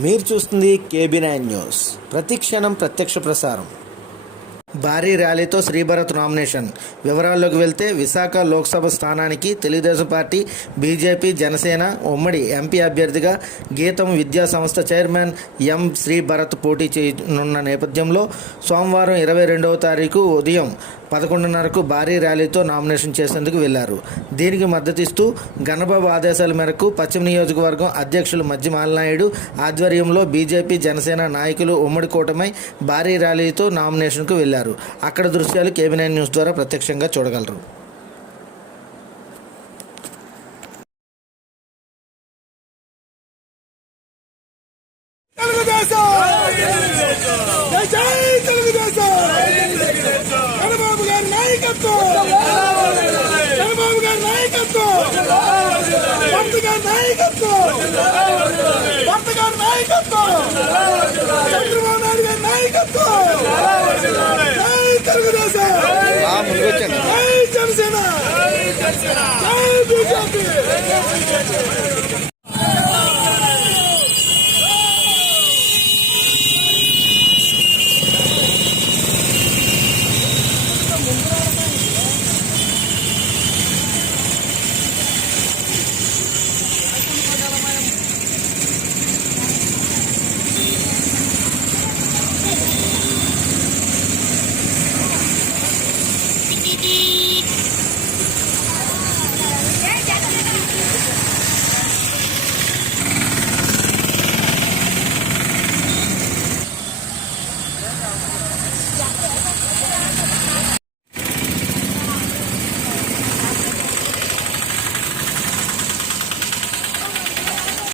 మీరు చూస్తుంది KB9 news. ప్రతి క్షణం ప్రత్యక్ష ప్రసారం. భారీ ర్యాలీతో శ్రీభరత్ నామినేషన్. వివరాల్లోకి వెళ్తే విశాఖ లోక్సభ స్థానానికి తెలుగుదేశం పార్టీ, బీజేపీ, జనసేన ఉమ్మడి ఎంపీ అభ్యర్థిగా గీతం విద్యా సంస్థ చైర్మన్ ఎం శ్రీభరత్ పోటీ చేయనున్న నేపథ్యంలో సోమవారం 22వ తారీఖు ఉదయం 11:30కు భారీ ర్యాలీతో నామినేషన్ చేసేందుకు వెళ్లారు. దీనికి మద్దతిస్తూ గణబాబు ఆదేశాల మేరకు పశ్చిమ నియోజకవర్గం అధ్యక్షులు మజ్జి మాలనాయుడు ఆధ్వర్యంలో బీజేపీ, జనసేన నాయకులు ఉమ్మడి కూటమై భారీ ర్యాలీతో నామినేషన్కు వెళ్లారు. అక్కడ దృశ్యాలు KB9 న్యూస్ ద్వారా ప్రత్యక్షంగా చూడగలరు. జనసేన